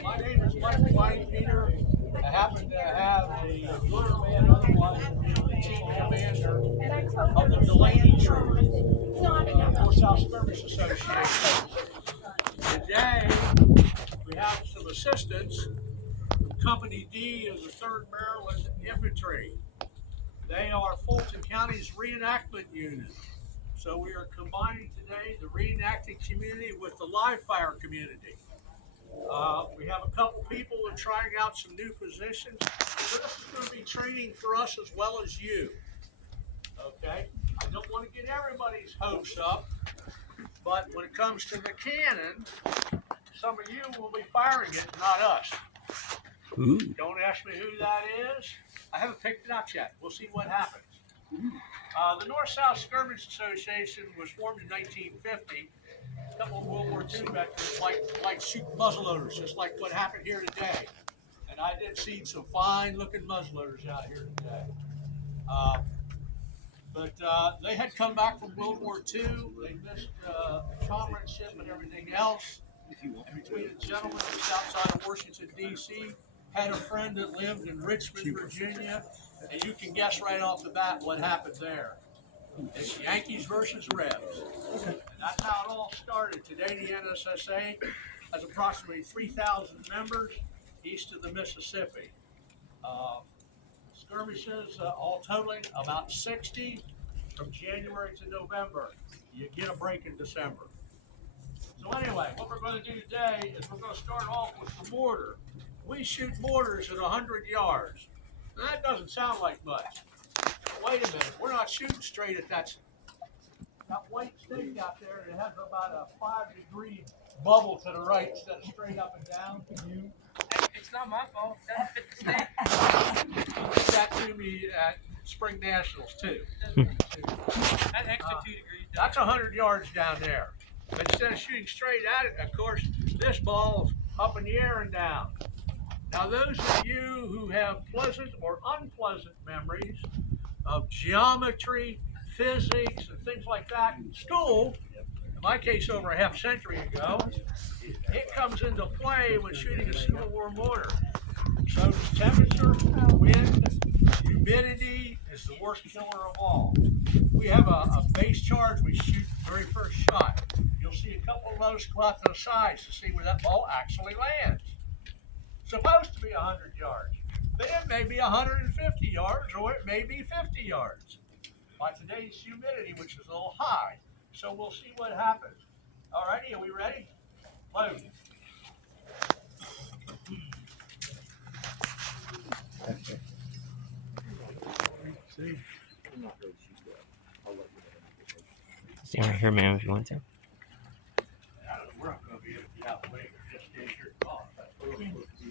My name is Mike Peter. I happen to have a good man, otherwise the team commander of the Delaney Troop, North South Skirmish Association. Today, we have some assistance from Company D of the 3rd Maryland Infantry. They are Fulton County's reenactment unit. So we are combining today the reenacting community with the live fire community. We have a couple people who are trying out some new positions. So this is going to be training for us as well as you. Okay? I don't want to get everybody's hopes up, but when it comes to the cannon, some of you will be firing it, not us. Ooh. Don't ask me who that is. I haven't picked it up yet. We'll see what happens. The North-South Skirmish Association was formed in 1950. A couple of World War II veterans like shooting muzzleloaders, just like what happened here today. And I did see some fine-looking muzzleloaders out here today. But they had come back from World War II. They missed comradeship and everything else. And between a gentleman just outside of Washington, D.C., had a friend that lived in Richmond, Virginia, and you can guess right off the bat what happened there. It's Yankees versus Rebs. And that's how it all started. Today, the NSSA has approximately 3,000 members east of the Mississippi. Skirmishes, all totaling about 60 from January to November. You get a break in December. So anyway, what we're going to do today is we're going to start off with the mortar. We shoot mortars at 100 yards. Now, that doesn't sound like much. Wait a minute, we're not shooting straight at that white stake out there. It has about a 5-degree bubble to the right instead of straight up and down. It's not my fault. That That to me at Spring Nationals too. That extra 2 degrees. That's 100 yards down there. But instead of shooting straight at it, of course, this ball's up in the air and down. Now, those of you who have pleasant or unpleasant memories of geometry, physics, and things like that in school, in my case over a half century ago, it comes into play when shooting a Civil War mortar. So temperature, wind, humidity is the worst killer of all. We have a base charge we shoot the very first shot. You'll see a couple of those go out to the sides to see where that ball actually lands. Supposed to be 100 yards, but it may be 150 yards or it may be 50 yards. By today's humidity, which is a little high, so we'll see what happens. All righty, are we ready? Load. Stand right here, man, if you want to. We're not going to be able to get out of the way. We're just standing here to talk. That's what we're supposed to do.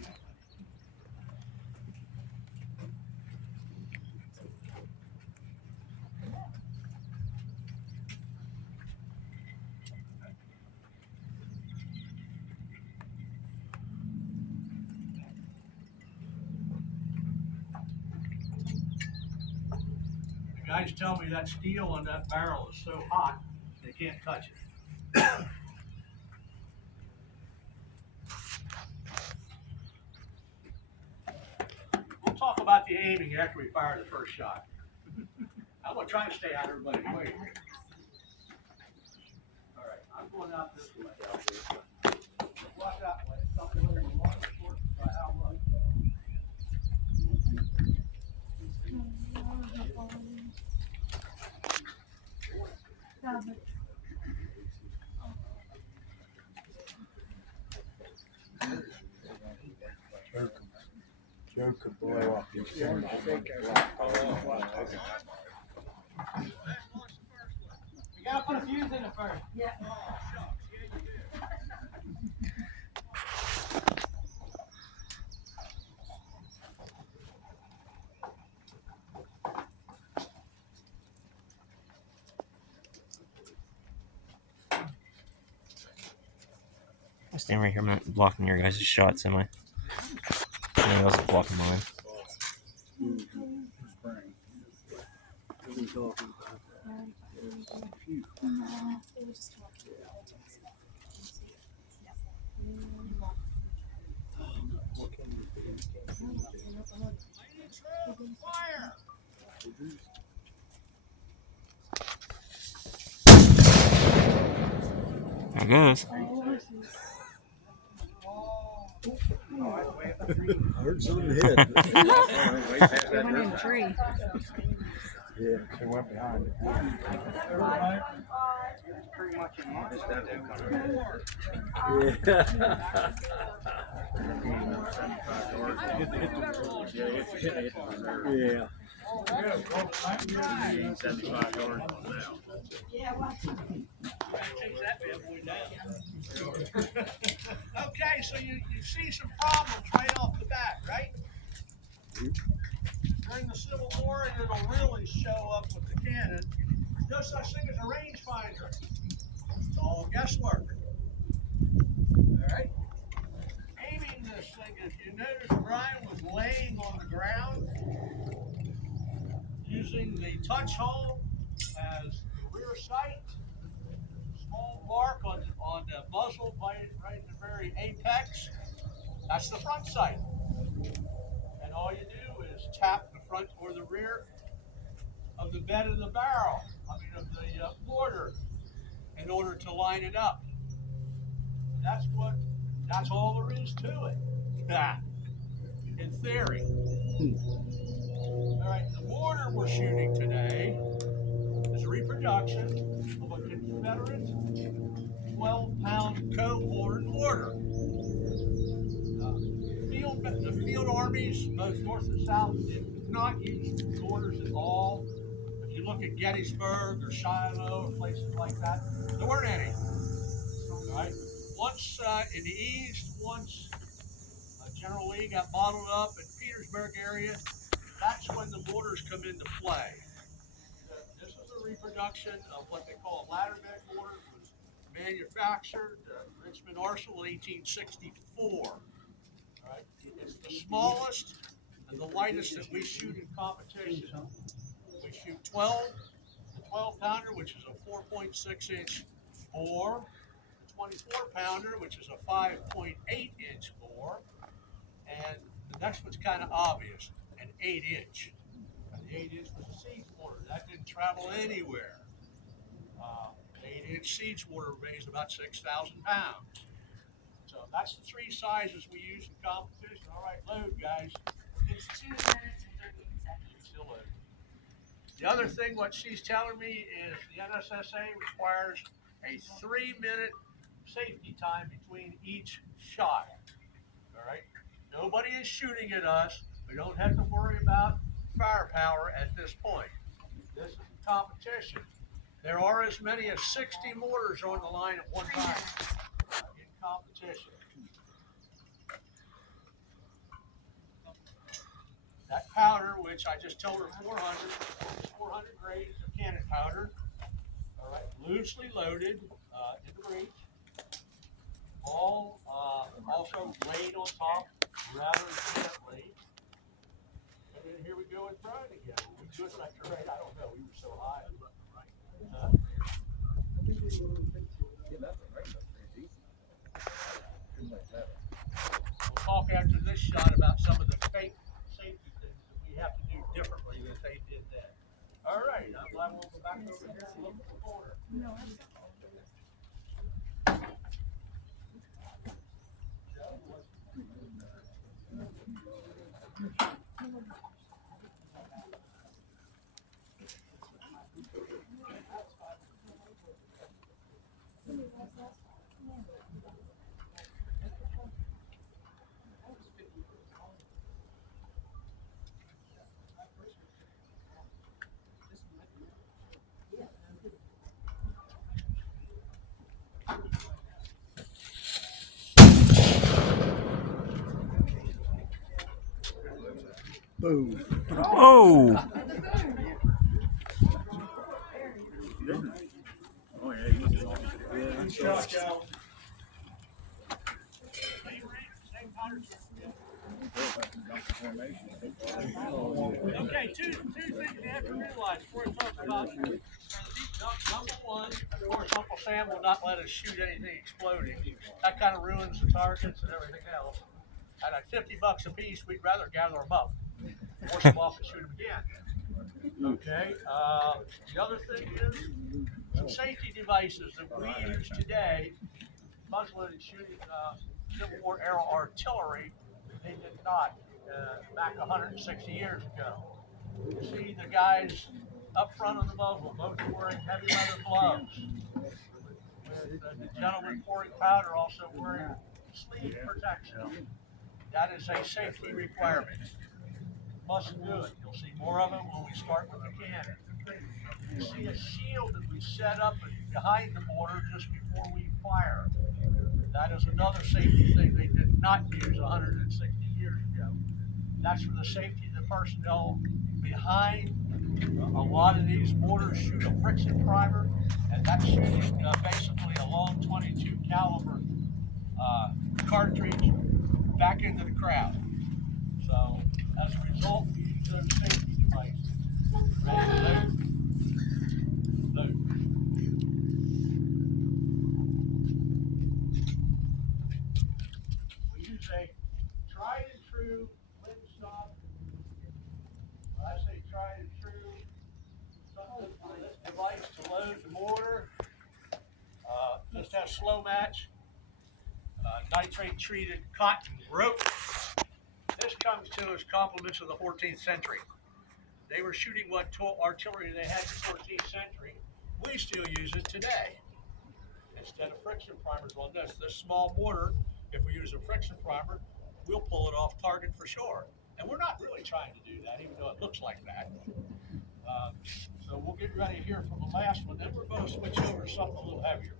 The guys tell me that steel on that barrel is so hot they can't touch it. We'll talk about the aiming after we fire the first shot. I'm going to try to stay out of everybody's way. All right, I'm going out this way. Watch that way. Something where you want to short by how much. Joe could blow up your phone. You gotta put a fuse in it first. Yeah. I stand right here, I'm not blocking your guys' shots, am I? I was blocking mine. Fire! There it goes. I heard something hit. It went in the tree. Yeah, it went behind it. Yeah. Okay, so you see some problems right off the bat, right? During the Civil War, and it'll really show up with the cannon. No such thing as a rangefinder. It's all guesswork. All right. Aiming this thing, if you notice, Brian was laying on the ground using the touch hole as the rear sight. Small mark on the muzzle right at the very apex. That's the front sight. And all you do is tap the front or the rear of the bed of the barrel, of the mortar, in order to line it up. That's all there is to it. In theory. All right, the mortar we're shooting today is a reproduction of a Confederate 12-pound co-horn mortar. The field armies, both North and South, did not use mortars at all. If you look at Gettysburg or Shiloh or places like that, there weren't any. All right. Once in the East, once General Lee got bottled up in Petersburg area, that's when the mortars come into play. This is a reproduction of what they call a ladder bed mortar. It was manufactured at Richmond Arsenal in 1864. Right? It's the smallest and the lightest that we shoot in competition. We shoot 12, the 12-pounder, which is a 4.6-inch bore, the 24-pounder, which is a 5.8-inch bore, and the next one's kind of obvious, an 8-inch. The 8-inch was a siege mortar. That didn't travel anywhere. 8-inch siege mortar weighs about 6,000 pounds. So that's the three sizes we use in competition. All right, load, guys. It's 2 minutes and 13 seconds. Still loading. The other thing, what she's telling me is the NSSA requires a 3-minute safety time between each shot. All right? Nobody is shooting at us. We don't have to worry about firepower at this point. This is a competition. There are as many as 60 mortars on the line at one time in competition. That powder, which I just told her 400 grades of cannon powder, all right, loosely loaded in the breech, all also laid on top rather gently. And then here we go and throw it again. We do it like right, I don't know, we were so high. We'll talk after this shot about some of the fake safety things that we have to do differently than they did then. All right, I'm glad we'll go back over here and look at the corner. Boom. Oh! Good shot, Joe. Okay, two things you have to realize before we talk about number one, of course, Uncle Sam will not let us shoot anything exploding. That kind of ruins the targets and everything else. And at $50 a piece, we'd rather gather them up. force them off and shoot them again. Okay, the other thing is some safety devices that we use today, muzzleloaded shooting Civil War era artillery, they did not back 160 years ago. You see the guys up front of the muzzle, both wearing heavy leather gloves, with the gentleman pouring powder also wearing sleeve protection. That is a safety requirement. Must do it. You'll see more of it when we start with the cannon. You see a shield that we set up behind the mortar just before we fire. That is another safety thing they did not use 160 years ago. That's for the safety of the personnel behind. A lot of these mortars shoot a friction primer, and that's shooting basically a long 22 caliber cartridge back into the crowd. So as a result, we use those safety devices. Ready to load? Load. We use a tried and true lid stop. When I say tried and true, something for this device to load the mortar. Just has slow match, nitrate treated cotton rope. This comes to us compliments of the 14th century. They were shooting what artillery they had in the 14th century. We still use it today. Instead of friction primers on this small mortar, if we use a friction primer, we'll pull it off target for sure. And we're not really trying to do that, even though it looks like that. So we'll get ready here for the last one, then we're going to switch over to something a little heavier.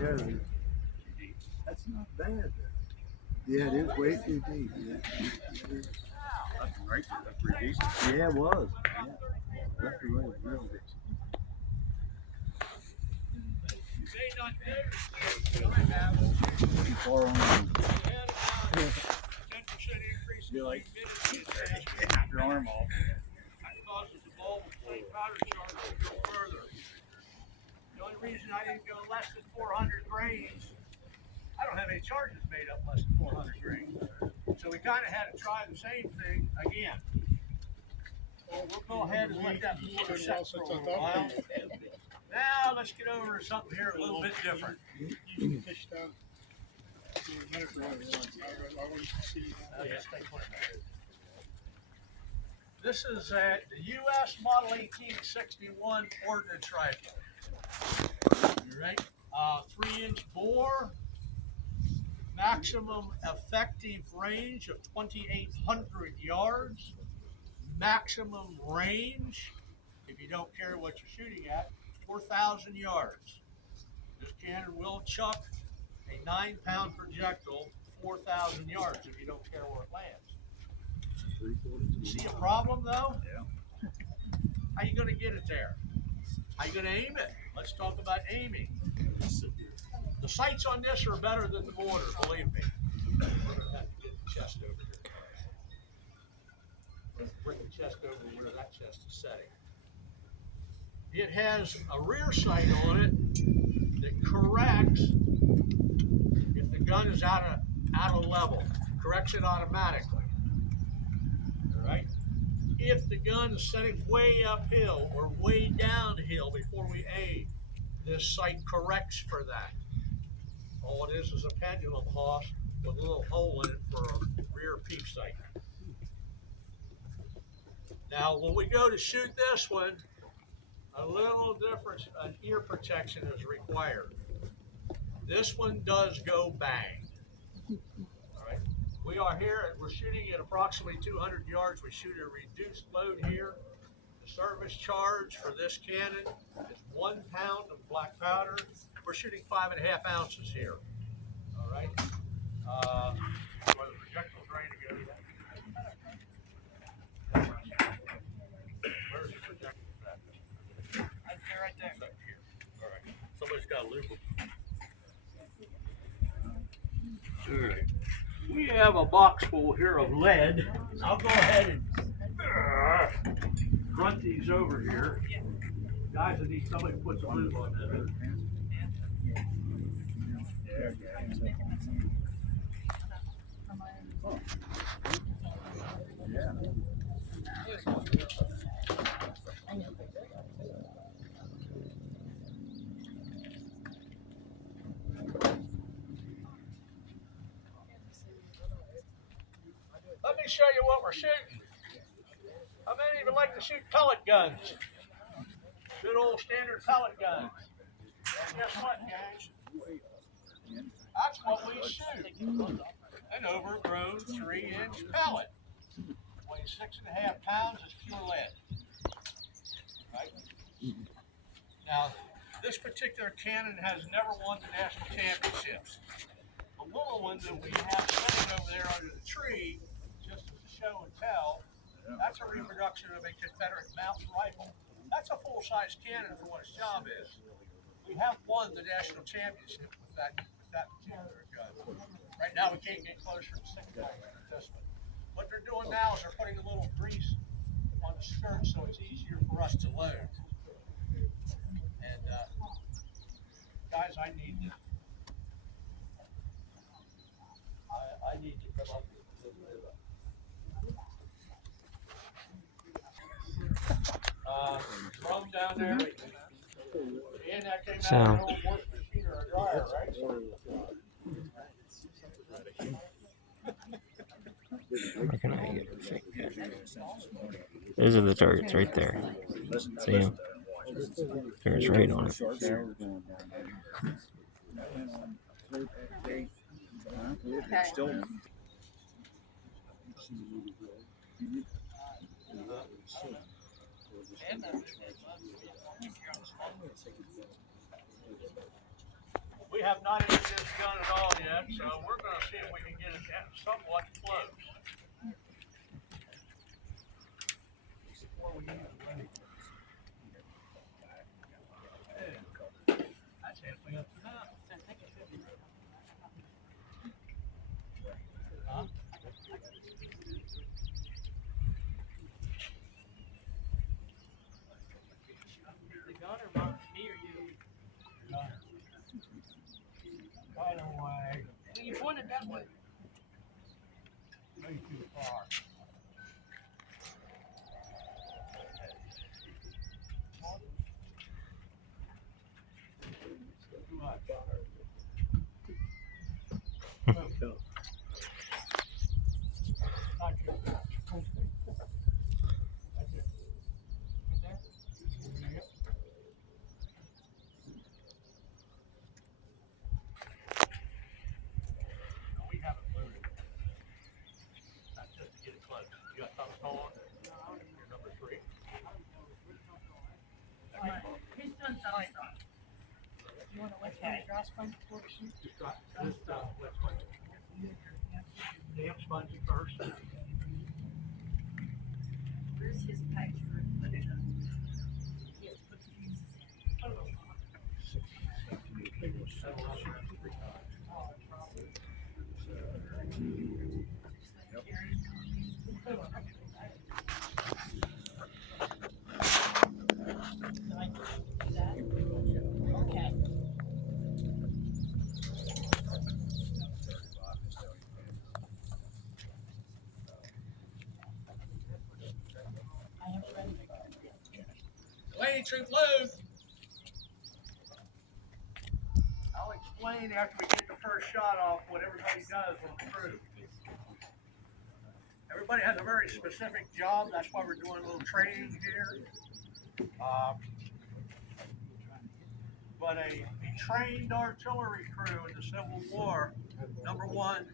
Yeah, that's not bad. Yeah, it is way too deep. Yeah. That's great. That's pretty decent. Yeah, it was. Yeah. That's the way it really is. You may not notice this, but I have Too far on. had about 10% increase in humidity in the past Your arm off. That causes the bulb of plain powder charge to go further. The only reason I didn't go less than 400 grains, I don't have any charges made up less than 400 grains. So we kind of had to try the same thing again. So we'll go ahead and let that mortar set for a little while. Now let's get over to something here a little bit different. This is the U.S. Model 1861 Ordnance Rifle. You right? 3-inch bore, maximum effective range of 2,800 yards, maximum range, if you don't care what you're shooting at, 4,000 yards. This cannon will chuck a 9-pound projectile 4,000 yards if you don't care where it lands. See a problem though? Yeah. How you gonna get it there? How you gonna aim it? Let's talk about aiming. The sights on this are better than the mortar, believe me. We're gonna have to get the chest over here. Bring the chest over where that chest is setting. It has a rear sight on it that corrects if the gun is out of level. Corrects it automatically. All right. If the gun is setting way uphill or way downhill before we aim, this sight corrects for that. All it is a pendulum hoss with a little hole in it for a rear peep sight. Now, when we go to shoot this one, a little difference, an ear protection is required. This one does go bang. All right. We are here, we're shooting at approximately 200 yards. We shoot a reduced load here. The service charge for this cannon is 1 pound of black powder. We're shooting 5.5 ounces here. All right. Are the projectiles ready to go yet? Where's the projectile at? Right there. It's up here. All right. Somebody's got to lube them. All right. We have a box full here of lead. I'll go ahead and grunt these over here. Guys, I need somebody to put some lube on that. Let me show you what we're shooting. How many of you like to shoot pellet guns? Good old standard pellet guns. And guess what, guys? That's what we shoot. An overgrown 3-inch pellet. Weighs 6.5 pounds, is pure lead. Right? Now, this particular cannon has never won the national championships. The little one that we have sitting over there under the tree, just as a show and tell, that's a reproduction of a Confederate mountain rifle. That's a full-size cannon for what its job is. We have won the national championship with that particular gun. Right now, we can't get closer to 6 pounds with this one. What they're doing now is they're putting a little grease on the skirt so it's easier for us to load. And guys, I need to come up with drum down there. And that came out of an old wash machine or a dryer, right? Where can I get a fake gun? Those are the targets right there. See them? There's right on it. We have not used this gun at all yet, so we're going to see if we can get it somewhat close. That's halfway up to that. Huh? The gunner wants me or you. Right away. You pointed that way. Way too far. Too much. Not too much. That's it. Right there? Yep. No, we haven't loaded. That's just to get it close. You got something on? You're number 3. He's done some stuff. You want to let him draw sponge before we shoot? Just got this wet sponge. Damp sponge first. Where's his picture? Put it up. He has to put the fuses Okay. I have ready. Lady troop load. I'll explain after we get the first shot off what everybody does on the crew. Everybody has a very specific job. That's why we're doing a little training here. but a trained artillery crew in the Civil War, number one,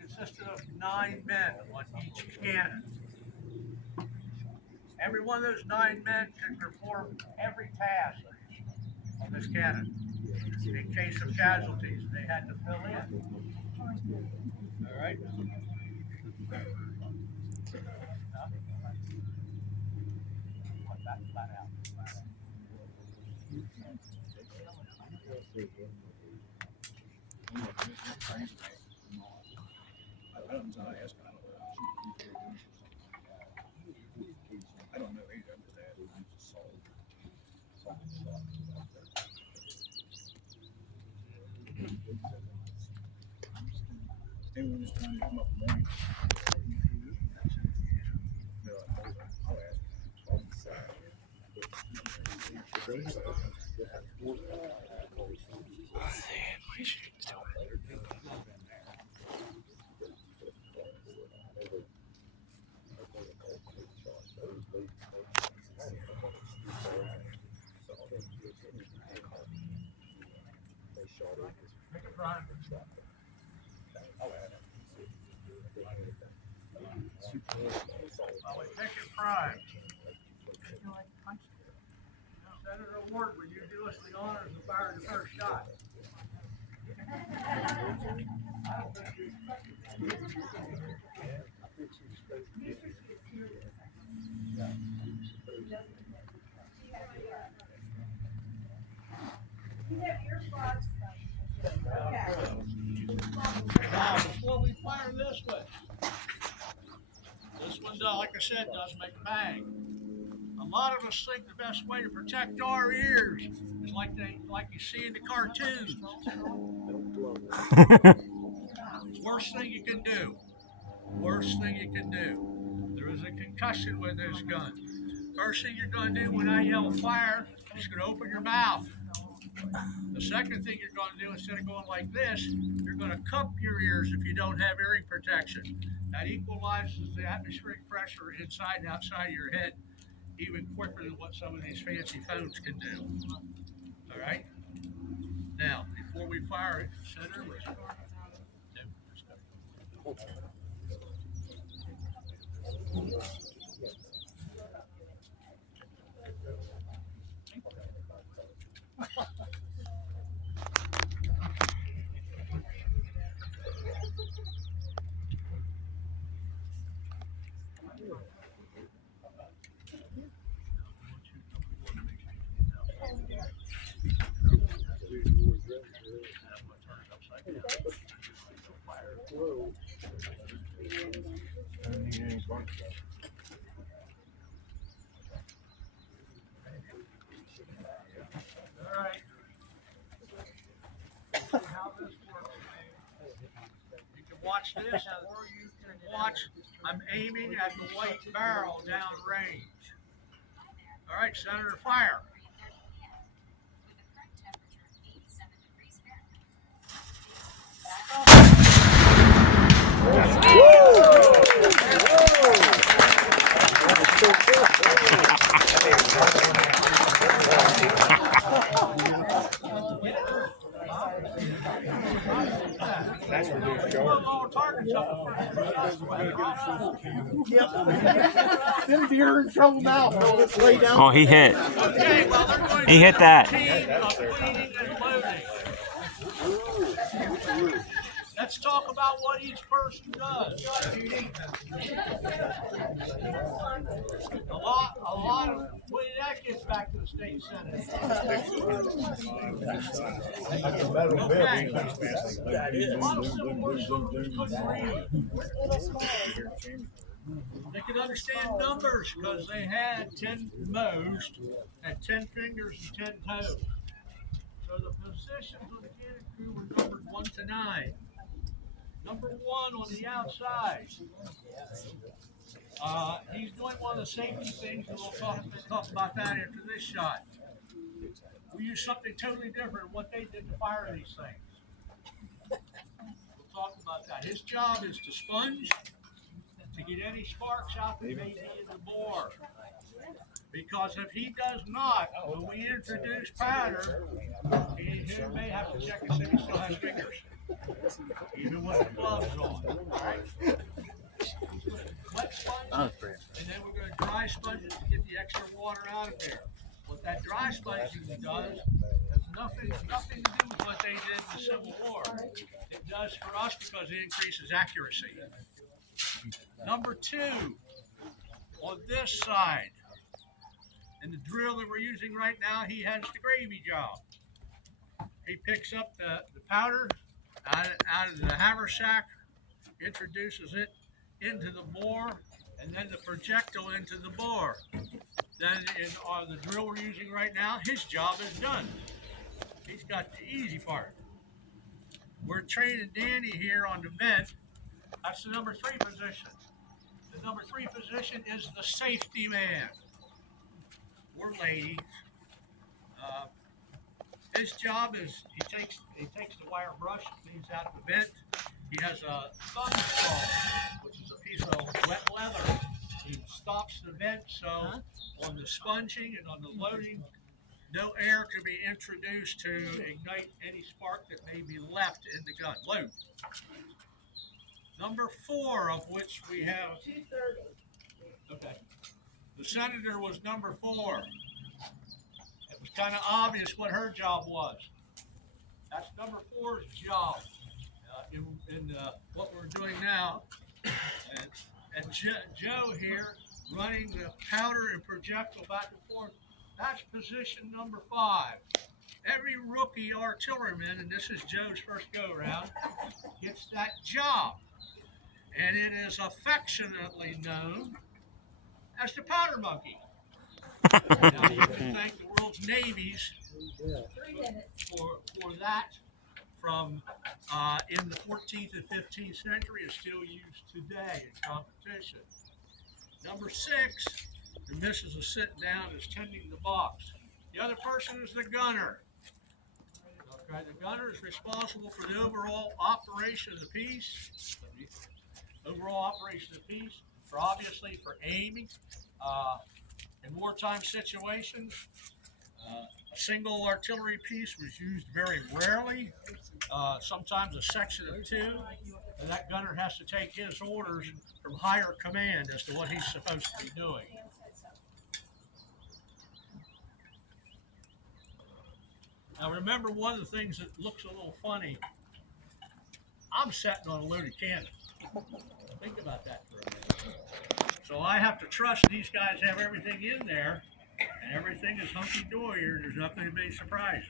consisted of 9 men on each cannon. Every one of those 9 men could perform every task on this cannon. In case of casualties, they had to fill in. All right. Flat out. I don't know either. They were just trying to come up with money. I'll Picket prime. Senator Ward, would you do us the honors of firing the first shot? Now, before we fire this one like I said, does make a bang. A lot of us think the best way to protect our ears is like you see in the cartoons. Worst thing you can do. Worst thing you can do. There is a concussion with this gun. First thing you're going to do when I yell fire, you're just going to open your mouth. The second thing you're going to do, instead of going like this, you're going to cup your ears if you don't have hearing protection. That equalizes the atmospheric pressure inside and outside of your head even quicker than what some of these fancy phones can do. All right? Now, before we fire it, Senator, all right. How this works, you can watch this, or you can watch. I'm aiming at the white barrel down range. All right, Senator, fire. That's reduced Then you're in trouble now. Let's lay down. Oh, he hit. Okay, well, they're going He hit that. of cleaning and loading. Let's talk about what each person does. A lot of, well, that gets back to the state senate. Okay. A lot of Civil War soldiers couldn't read. They could understand numbers because they had 10 most, had 10 fingers and 10 toes. So the positions of the cannon crew were numbered 1 to 9. Number 1 on the outside. He's doing one of the safety things, and we'll talk about that after this shot. We use something totally different than what they did to fire these things. We'll talk about that. His job is to sponge, to get any sparks out that may be in the bore. Because if he does not, when we introduce powder, he may have to check and see if he still has fingers, even with the gloves on. All right? Wet sponge, and then we're going to dry sponge it to get the extra water out of there. What that dry sponging does has nothing to do with what they did in the Civil War. It does for us because it increases accuracy. Number two, on this side, and the drill that we're using right now, he has the gravy job. He picks up the powder out of the haversack, introduces it into the bore, and then the projectile into the bore. Then on the drill we're using right now, his job is done. He's got the easy part. We're training Danny here on the vent. That's the number 3 position. The number 3 position is the safety man. Or ladies. His job is he takes the wire brush, cleans out the vent. He has a thumb saw, which is a piece of wet leather. He stops the vent so on the sponging and on the loading, no air can be introduced to ignite any spark that may be left in the gun. Load. Number 4, of which we have. Okay. The Senator was number 4. It was kind of obvious what her job was. That's number 4's job in what we're doing now. And Joe here running the powder and projectile back and forth. That's position number 5. Every rookie artilleryman, and this is Joe's first go-around, gets that job. And it is affectionately known as the powder monkey. Now, you can thank the world's navies for that from in the 14th and 15th century is still used today in competition. Number 6, the missus is sitting down is tending the box. The other person is the gunner. Okay, the gunner is responsible for the overall operation of the piece. For obviously for aiming. In wartime situations, a single artillery piece was used very rarely, sometimes a section of 2, and that gunner has to take his orders from higher command as to what he's supposed to be doing. Now remember, one of the things that looks a little funny, I'm sitting on a loaded cannon. Think about that for a minute. So I have to trust these guys have everything in there, and everything is hunky-dory, or there's nothing to be surprises.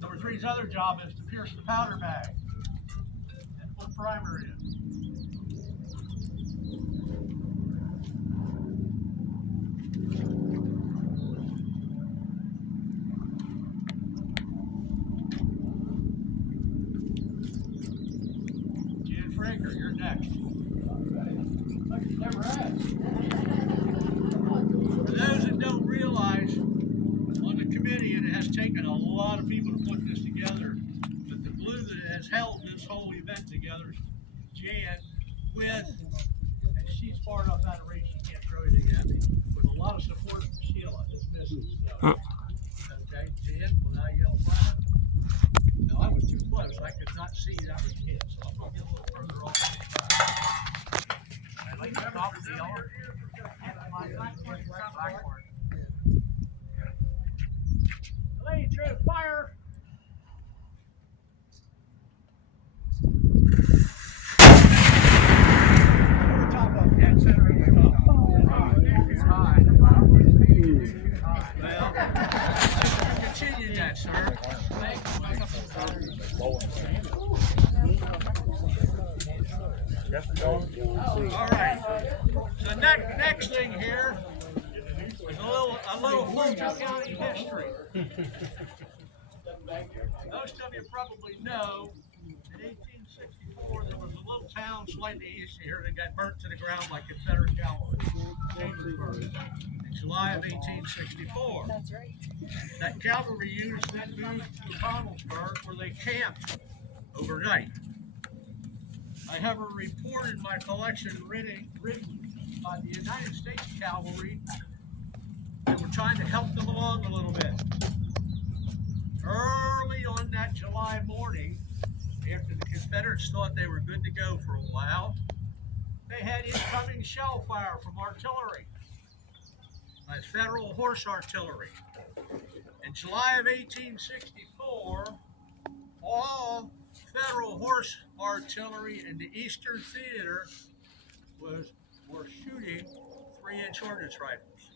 Number 3's other job is to pierce the powder bag and put primer in. Jan Franker, you're next. Never has. For those that don't realize, on the committee, and it has taken a lot of people to put this together, but the glue that has held this whole event together is Jan with, and she's far enough out of range she can't throw anything at me, with a lot of support from Sheila, this missus. Okay, Jan, will now yell fire. No, I was too close. I could not see that was hit, so I'm going to get a little further off. I like the top of the yellow. Lady true, fire! Over the top of dead center over the top. High. Well, continue that, sir. All right. So next thing here is a little Fulton County history. Most of you probably know in 1864 there was a little town slightly east of here that got burnt to the ground by Confederate cavalry. Chambersburg. In July of 1864. That's right. That cavalry unit then moved to Connellsburg where they camped overnight. I have a report in my collection written by the United States Cavalry. They were trying to help them along a little bit. Early on that July morning, after the Confederates thought they were good to go for a while, they had incoming shell fire from artillery, by Federal horse artillery. In July of 1864, all Federal horse artillery in the Eastern Theater were shooting 3-inch ordnance rifles.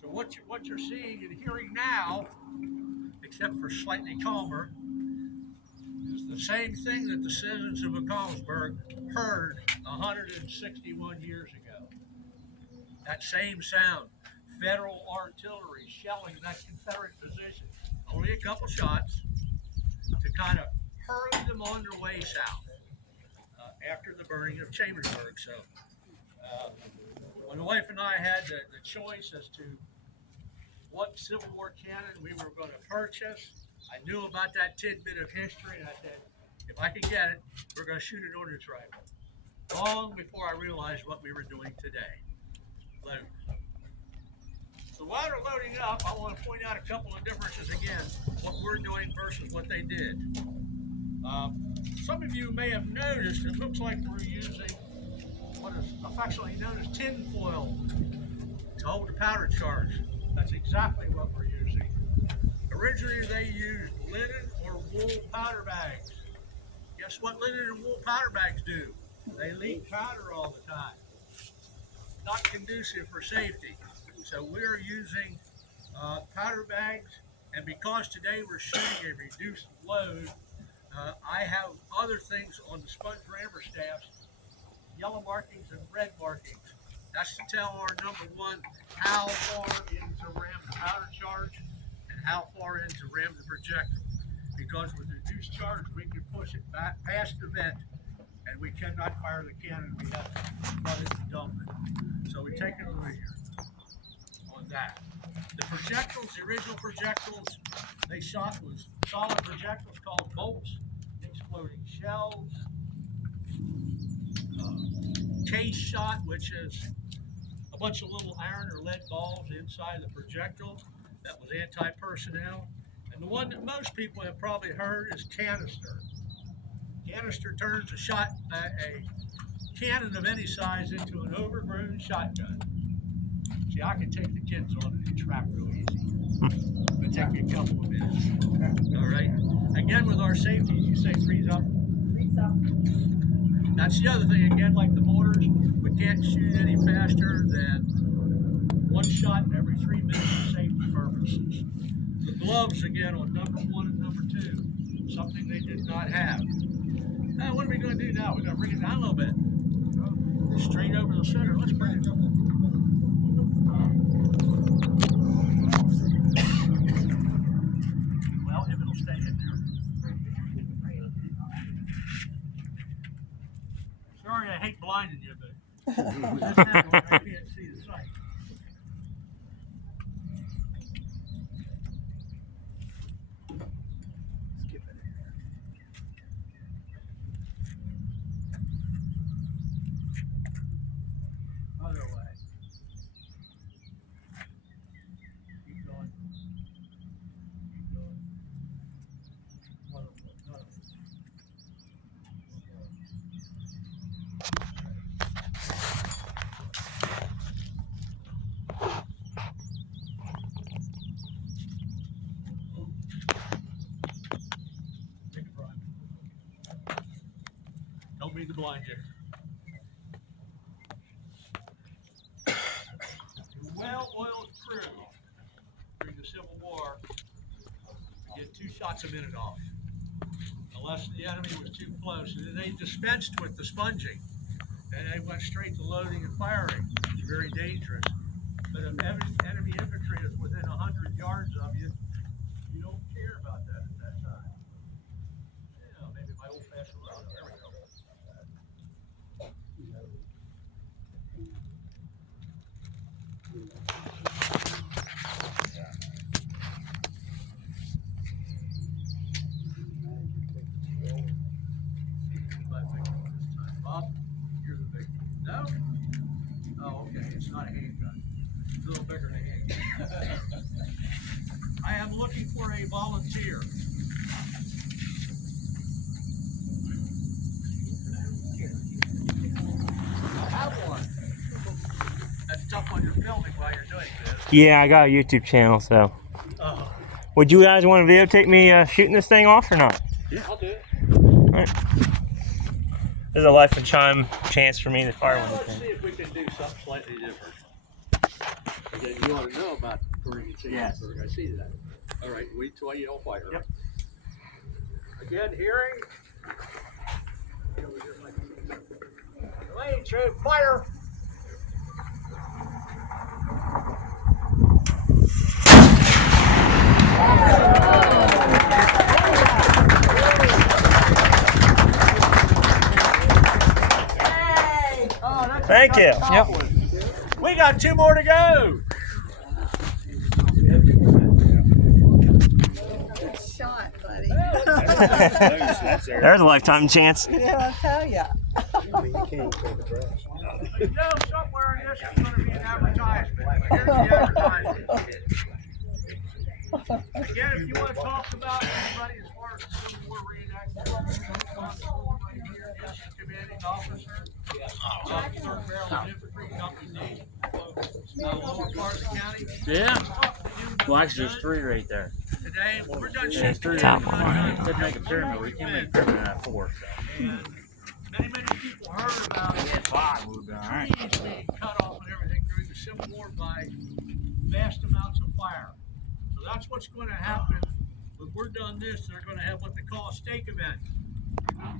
So what you're seeing and hearing now, except for slightly calmer, is the same thing that the citizens of McConnellsburg heard 161 years ago. That same sound, Federal artillery shelling that Confederate position. Only a couple shots to kind of hurry them on their way south after the burning of Chambersburg. So when the wife and I had the choice as to what Civil War cannon we were going to purchase, I knew about that tidbit of history, and I said, if I can get it, we're going to shoot an ordnance rifle. Long before I realized what we were doing today. Load. So while they're loading up, I want to point out a couple of differences again, what we're doing versus what they did. Some of you may have noticed it looks like we're using what is affectionately known as tin foil to hold the powder charge. That's exactly what we're using. Originally they used linen or wool powder bags. Guess what linen and wool powder bags do? They leak powder all the time. Not conducive for safety. So we're using powder bags, and because today we're shooting a reduced load, I have other things on the sponge rammer staffs, yellow markings and red markings. That's to tell our number one how far in to ram the powder charge and how far in to ram the projectile. Because with reduced charge, we can push it back past the vent, and we cannot fire the cannon. We have to run it and dump it. So we take it over here on that. The projectiles, the original projectiles they shot was solid projectiles called bolts, exploding shells, case shot, which is a bunch of little iron or lead balls inside the projectile that was anti-personnel. And the one that most people have probably heard is canister. Canister turns a cannon of any size into an overgrown shotgun. See, I can take the kids on it and trap real easy. It'll take me a couple of minutes. All right. Again, with our safeties, you say freeze up. Freeze up. That's the other thing. Again, like the mortars, we can't shoot any faster than one shot every 3 minutes for safety purposes. The gloves, again, on number 1 and number 2, something they did not have. Now, what are we going to do now? We're going to bring it down a little bit. Straight over the center. Let's bring it up. Well, if it'll stay in there. Sorry, I hate blinding you, but I can't see the sight. Other way. Keep going. Keep going. Another way. Another way. Take a drive. Don't mean to blind you. A well-oiled crew during the Civil War get 2 shots a minute off. unless the enemy was too close. And they dispensed with the sponging, and they went straight to loading and firing. It's very dangerous. But if enemy infantry is within 100 yards of you, you don't care about that at that time. Yeah, maybe my old-fashioned loader. There we go. Bob, you're the big one. No? Oh, okay. It's not a handgun. It's a little bigger than a handgun. I am looking for a volunteer. I have one. That's tough when you're filming while you're doing this. Yeah, I got a YouTube channel, so. Oh. Would you guys want to videotape me shooting this thing off or not? Yeah, I'll do it. Alright. There's a life and chime chance for me to fire one. Let's see if we can do something slightly different. Okay, you ought to know about Korean chain. Yes. I see that. All right, wait till I yell fire. Yep. Again, hearing. Lane troop, fire! Thank you. Yep. We got 2 more to go. Good shot, buddy. There's a lifetime chance. Yeah, I'll tell ya. You know, somewhere in this is going to be an advertisement. Here's the advertisement. Again, if you want to talk about anybody as far as the Civil War reenactment, constable right here, yes, commanding officer, 3rd Maryland Infantry Company, lower part of the county. Yeah. Talk to you Well, actually, there's 3 right there. today. We're done Yeah, there's 3 Top right there. Could make a pyramid. We can make a pyramid out of 4. So. And many people heard about Yeah, 5 would be all right. trees being cut off and everything during the Civil War by vast amounts of fire. So that's what's going to happen when we're done this. They're going to have what they call a stake event.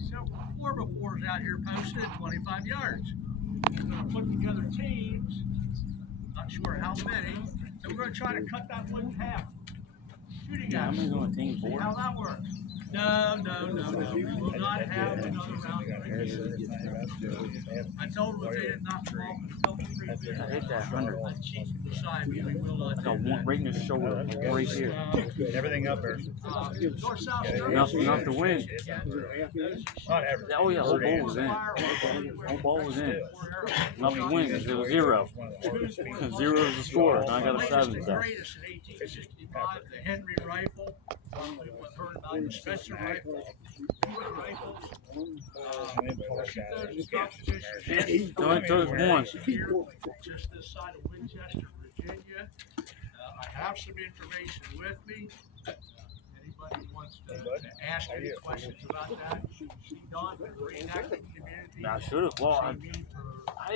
Several 4x4s out here posted at 25 yards. We're going to put together teams, not sure how many, and we're going to try to cut that wood in half. Shooting Yeah, at I'm us. going to go with team See 4. how that works. No. We will not have another round of review. I told them if they didn't knock them off until the 3 minutes. I hit that 100. The chief will decide we will not I got do one that. right in the shoulder, right here. Everything up there. North-south Enough to win. Not everything. Oh, yeah, whole ball was in. Whole ball was in. Enough to win because it was 0. 0 is the score, and I got a 7. The So. greatest in 1865, the Henry rifle. We've heard about the Spencer rifle, rifles. Shoot those in competition. Those one. Here, just this side of Winchester, Virginia. I have some information with me. Anybody wants to ask any questions about that? See Don, the reenacting community. I should have. Well, I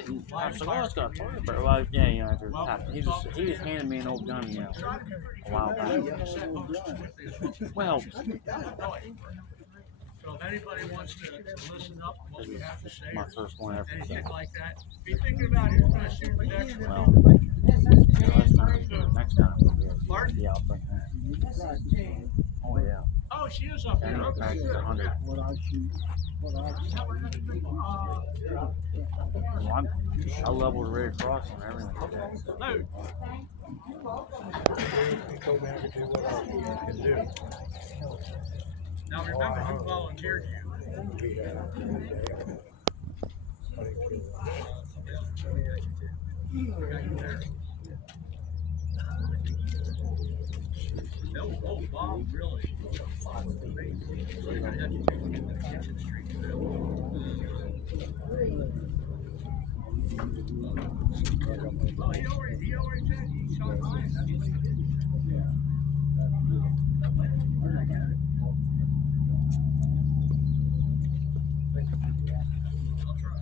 didn't. I was like, oh, it's got a target. But, well, yeah, you know, after it happened. He just handed me an old gun, you know, a while back. Well, So if anybody wants to listen up to what we have to say, my first one ever. anything like that, be thinking about who's going to shoot the next Well, one. next time. Pardon? Yeah, I'll bring that. Oh, yeah. Oh, she is up I here. know, Okay, practice good. 100. Well, I leveled right across and everything like that. So. Luke, now remember who volunteered you. Oh, Bob, really? You're gonna have to take him to the kitchen street. Oh, he already said he shot mine. That's what he did. I'll try.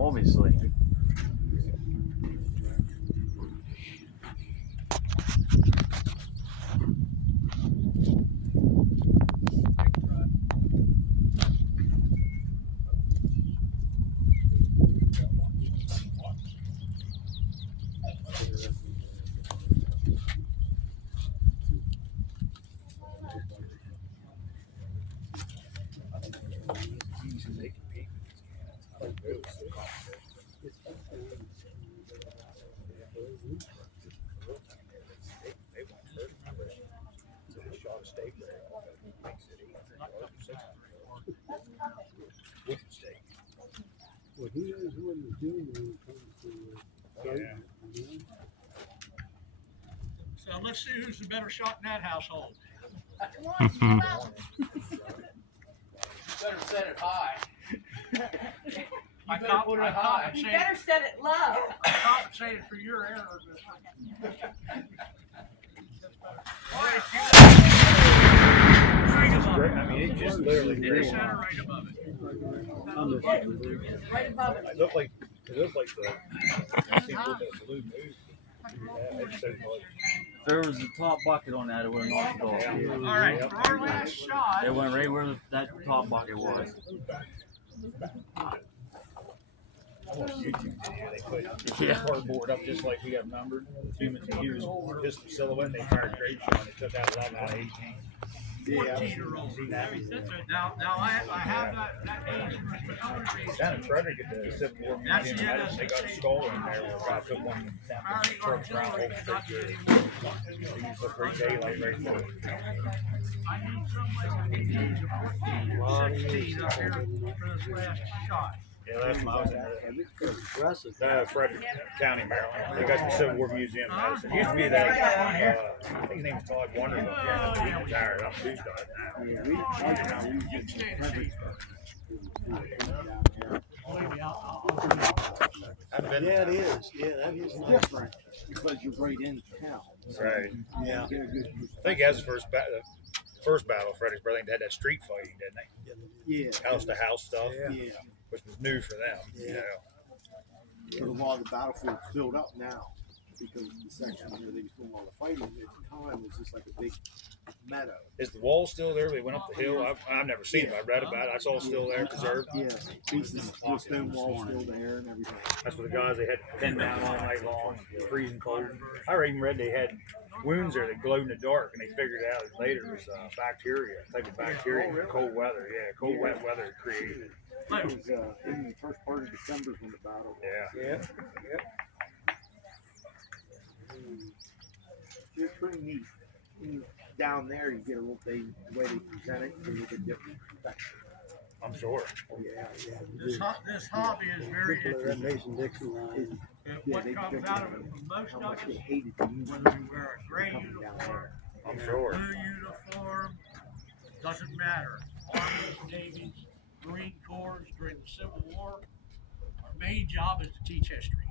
Obviously. Well, he knows what he's doing when it comes to gardening, you know? So let's see who's the better shot in that household. Better set it high. I better put it high. You compensated, better set it low. I compensated for your error. Great. I mean, it just literally In the grew. center right above it. Right above it. It looked like the I seen a little bit of blue move. Yeah, it's so close. If there was a top bucket on that, it would have knocked it off. All right, for our last shot. It went right where that top bucket was. Almost YouTube video. They put cardboard up just like we have numbered. Humans can use just the silhouette. And they fired grape shot. They took out 11 out of 18. 14-year-old. Now I have that age. Down in Frederick at the Civil War Museum, of Medicine, they got a skull in there. Where I took one sample from the around hole pretty good. They used the free daylight right there. I need somebody in the age of 14 to 16 up here for this last shot. Yeah, last time I was in Frederick County, Maryland. They got the Civil War Museum of Medicine. It used to be that, I think his name was Todd Wonderful. Yeah, he retired. I'm used to it now. Yeah, it is. Yeah, that is different because you're right in town. Right. Yeah. I think that's the first battle of Fredericksburg. I think they had that street fighting, didn't they? Yeah. House to house stuff, Yeah. which was new for them. You Yeah. know. But a lot of the battlefield's filled up now because the section where they was doing all the fighting at the time was just like a big meadow. Is the wall still there? They went up the hill. I've never seen it. I read about it. It's all still there, preserved. Yeah, pieces of the stone wall still there and everything. That's what the guys they had pinned down all night long, freezing cold. I even read they had wounds there that glowed in the dark, and they figured out later it was bacteria, a type of bacteria from cold weather. Yeah, cold wet weather created. It was in the first part of December when the battle was. Yeah. It's pretty neat. Down there, you get a little thing, the way they present it, you get a different perspective. I'm sure. Yeah. This hobby is very interesting. Mason-Dixon is. What comes out of it for most How of much us, they hated the union whether we wear a gray coming down uniform, there. I'm sure. blue uniform, doesn't matter. Armies, Navies, Marine Corps during the Civil War, our main job is to teach history.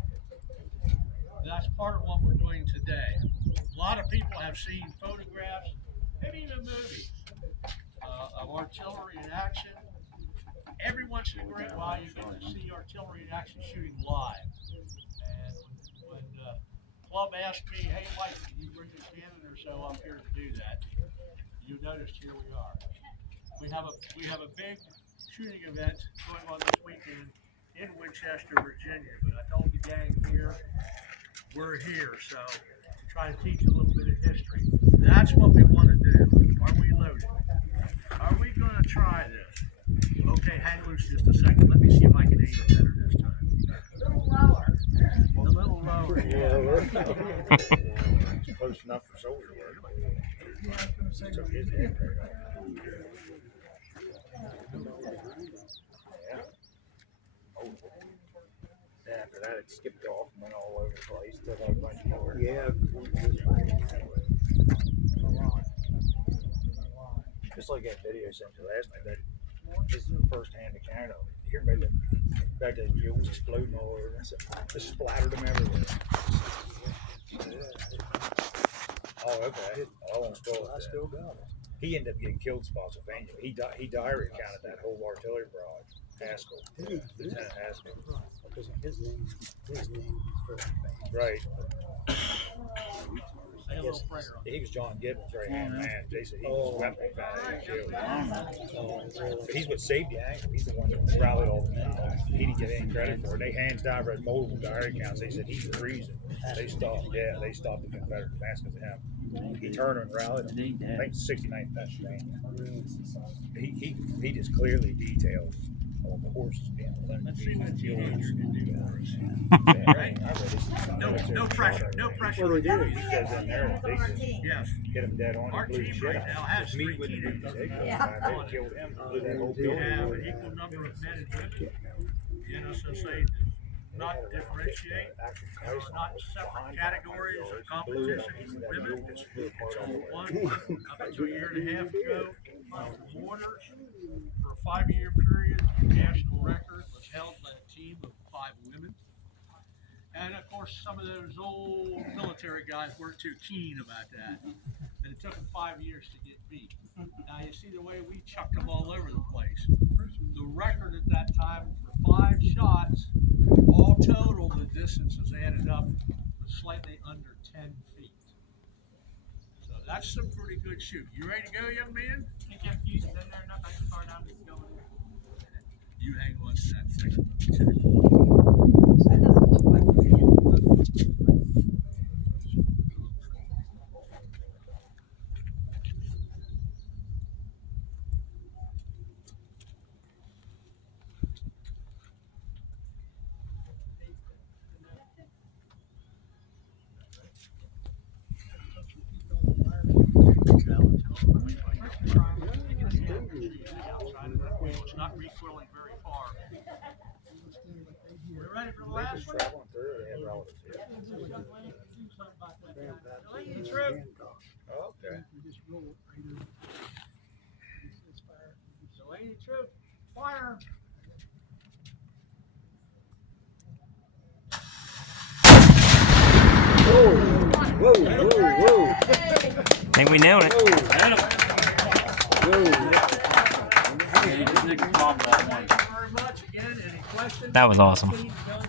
That's part of what we're doing today. A lot of people have seen photographs, maybe even movies, of artillery in action. Every once in a great while, you get to see artillery in action shooting live. And when Club asked me, hey Mike, can you bring a cannon or so up here to do that? You noticed here we are. We have a big shooting event going on this weekend in Winchester, Virginia. But I told the gang here, we're here, so to try to teach a little bit of history. That's what we want to do. Are we loaded? Are we going to try this? Okay, hang loose just a second. Let me see if I can aim it better this time. A little lower. It's close enough for soldier work. Took his head right off. Yeah. Then after that, it skipped off and went all over the place. Took out a bunch more. Yeah. Just like that video sent to last night. That this is the first hand encounter. Here, made the back to the mules exploding all over. Just splattered them everywhere. Oh, okay. Oh, I won't spoil it. I still got it. He ended up getting killed in Spotsylvania. He diary counted that whole artillery barrage. Haskell, Lieutenant Haskell. Because his name is very famous. Right. Say a little prayer. He was John Gibbons' right hand man. They said he was weapon found and killed. But he's what saved the angle. He's the one that rallied all the men. He didn't get any credit for it. They hands down read multiple diary counts. They said he's the reason. They stopped. Yeah, they stopped the Confederate advance because of him. He turned and rallied them. I think 69th Pennsylvania. He just clearly details all the horses being eliminated. Let's see what a teenager can do for us. No pressure. No pressure. Well, they do. It says in there that they just Yes. hit him dead on Our and blew the team shit right out. now has Just me 3 with the teenagers. they killed him, blew that whole We building. have an equal number of men and women. The NSSA does not differentiate. There's not separate categories of competition for women. It's one up until a year and a half ago. Mortars for a 5-year period. The national record was held by a team of 5 women. And of course, some of those old military guys weren't too keen about that. And it took them 5 years to get beat. Now you see the way we chucked them all over the place. The record at that time for 5 shots, all total, the distances added up was slightly under 10 feet. So that's some pretty good shooting. You ready to go, young man? I think if you stand there enough, I can far down this going. You hang on to that thing. That doesn't look like it's him. It's not recoiling very far. We're ready for the last one? Traveling through, they have relatives here. Delaney Troop. Oh, okay. Delaney Troop, fire. I think we nailed it. Thank you very much again. Any questions? That was awesome. Please don't